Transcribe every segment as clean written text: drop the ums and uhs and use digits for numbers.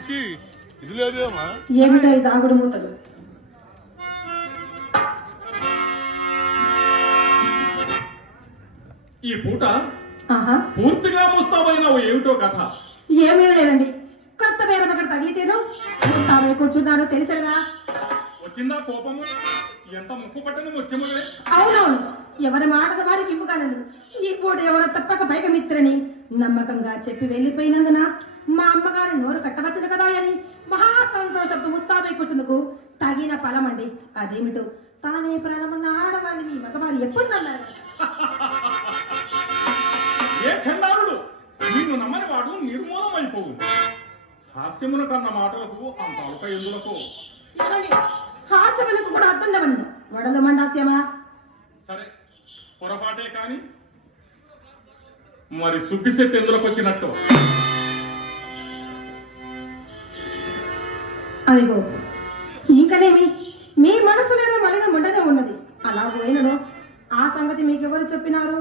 బుచ్చి ఇది లేదేమా? ఏమిటో ఈ దాగుడు మూతలు? ఈ పూట పూర్తిగా ముస్తాబైనావు. ఏమిటో కథ? ఏమీ లేదండి, కొత్త బేరం అక్కడ తగిలితేను ముస్తాబై కూర్చున్నాను. తెలిసేదా? వచ్చిందా కోపము? ఎంత ముక్కు పట్టని వచ్చేమోలే. అవునవును, ఎవరి మాటకు వారికి ఇంపుగానుండదు. ఈ పూట ఎవరో తప్పక పైక మిత్రుని నమ్మకంగా చెప్పి వెళ్ళిపోయినందున మా అమ్మగారి నోరు కట్టవచ్చును కదా అని మహా సంతోషంతో ముస్తాబై కూర్చుందుకు తగిన ఫలం అండి. అదేమిటో తానే ప్రాణమన్న ఆడవాడిని మీ మగవారు ఎప్పుడు నమ్మారు? ఏ చండాలుడు! నిన్ను నమ్మని వాడు నిర్మూలమైపోవు. హాస్యమున కన్న మాటలకు అంత అలుక ఎందులకు? హాస్యములకు కూడా అర్థుండవండి. వడలు మండాస్యమా? సరే, పొరపాటే కాని మరి సుబ్బిశెట్టి ఎందులకు వచ్చినట్టు? అదిగో ఇంకనేమి మీ మనసులేదో మలిన ముండనే ఉన్నది. అలా పోయినడు ఆ సంగతి మీకెవరు చెప్పినారు?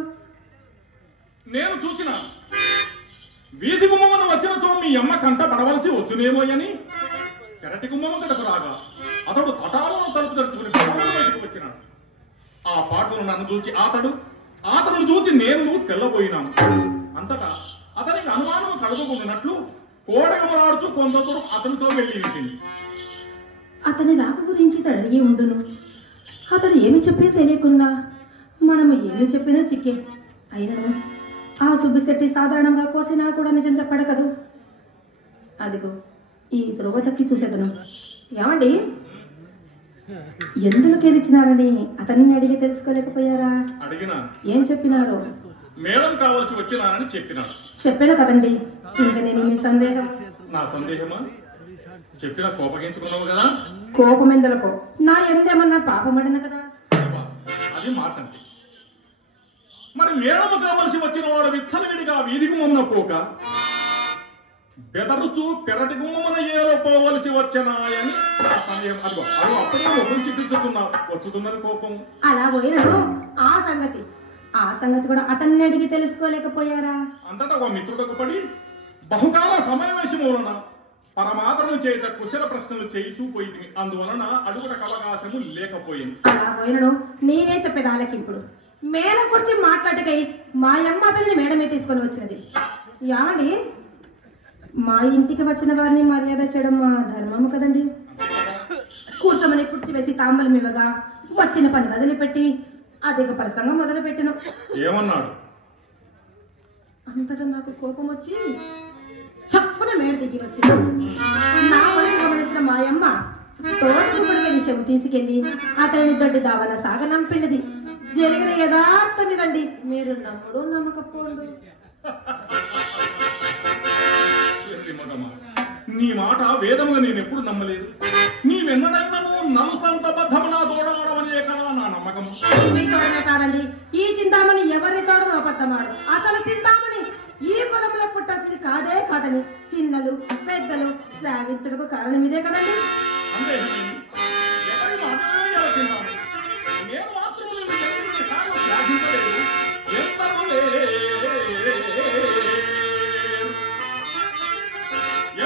నేను చూచిన వీధి గుమ్మమున వచ్చినతో మీ అమ్మ కంట పడవలసి వచ్చునేమో అని పెరటి గుమ్మము గడకు రాగా అతడు తటాలను తలుపు తలుచుకుని బయటకు వచ్చినాడు. ఆ పాటలు నన్ను చూచి అతను చూచి నేను తెల్లబోయినాను. అంతటా అతనికి అనుమానం కలుగుకున్నట్లు కోడగమలాడుచు కొందరు అతనితో వెళ్ళి ఇంటింది. అతని రాక గురించి ఇతడు అడిగి ఉండును. అతడు ఏమి చెప్పి తెలియకున్నా మనము ఏమి చెప్పినా చిక్కే. అయినను ఆ సుబ్బిశెట్టి సాధారణంగా కోసినా కూడా నిజం చెప్పాడు కదూ. అదిగో ఈ త్రోవ తక్కి చూసేదను. ఏమండి, ఎందుకు ఏదిచ్చినారని అతన్ని అడిగి తెలుసుకోలేకపోయారా? అడిగినా. ఏం చెప్పినారు? మేడం కావలసి వచ్చినానని చెప్పినాడు. చెప్పాను కదండి, ఇంకా నేను మీ సందేహం. నా సందేహమా? చెప్పిన కోపగించుకున్నావు కదా. కోపం ఎందులకో, నా ఎందేమన్నా పాపమడిన కదా. అది మాట. మరి మేడము కావలసి వచ్చిన వాడు విచ్చలవిడిగా వీధికి మొన్న పోక బెదరుచు పెరటి గుమ్మమున ఏదో పోవలసి వచ్చనాయని సందేహం. అదిగో అది అప్పుడే ముఖం చిట్టించుతున్నావు. వచ్చుతున్నది కోపం. అలా పోయినడు ఆ సంగతి కూడా అతన్ని అడిగి తెలుసుకోలేకపోయారా? అంతటా ఒక మిత్రుడకు పడి బహుకాల సమావేశం వలన పరమాదరణ చేత కుశల ప్రశ్నలు చేయిచూ పోయింది. అందువలన అడుగుటకు అవకాశము లేకపోయింది. అలా పోయినడు నేనే చెప్పేది ఆలకింపుడు. మేడం గురించి మాట్లాడకై మా అమ్మ అతన్ని మేడమే తీసుకొని వచ్చినది. ఏమండి, మా ఇంటికి వచ్చిన వారిని మర్యాద చేయడం మా ధర్మము కదండి. కూర్చోమని కుర్చీ వేసి తాంబూలం ఇవ్వగా వచ్చిన పని వదిలిపెట్టి అధిక ప్రసంగం మొదలు పెట్టను. ఏమన్నాడు? అంతటా నాకు కోపం వచ్చి చప్పున మేడ దిగి వచ్చి నా పని గమనించిన మాయమ్మ తోటకుడికి విషయం తీసుకెళ్లి అతని దొడ్డి దావన సాగనంపిండిది. జరిగిన యథార్థమిదండి. మీరు నమ్ముడు నమ్మకపోండు. నీ మాట వేదముగా నేను ఎప్పుడు నమ్మలేదు. నీవెన్నడైనను నలుసంత బద్ధమనా తోడవడమనే కదా నా నమ్మకము. కాదండి, ఈ చింతామణి ఎవరి తోడను అబద్ధమాడు. అసలు చింతామణి ఈ కులంలో పుట్టాల్సింది కాదని చిన్నలు పెద్దలు శ్లాఘించడానికి కారణం ఇదే కదండి. నేను మాత్రం శ్లాఘించలేదు.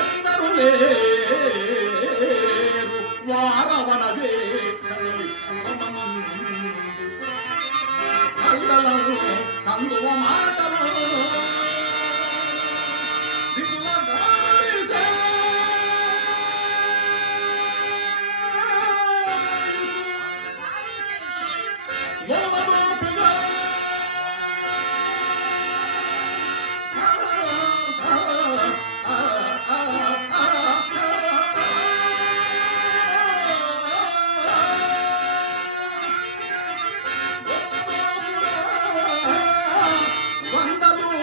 ఎందరు వారవనదే కందువ మాటలు వందలు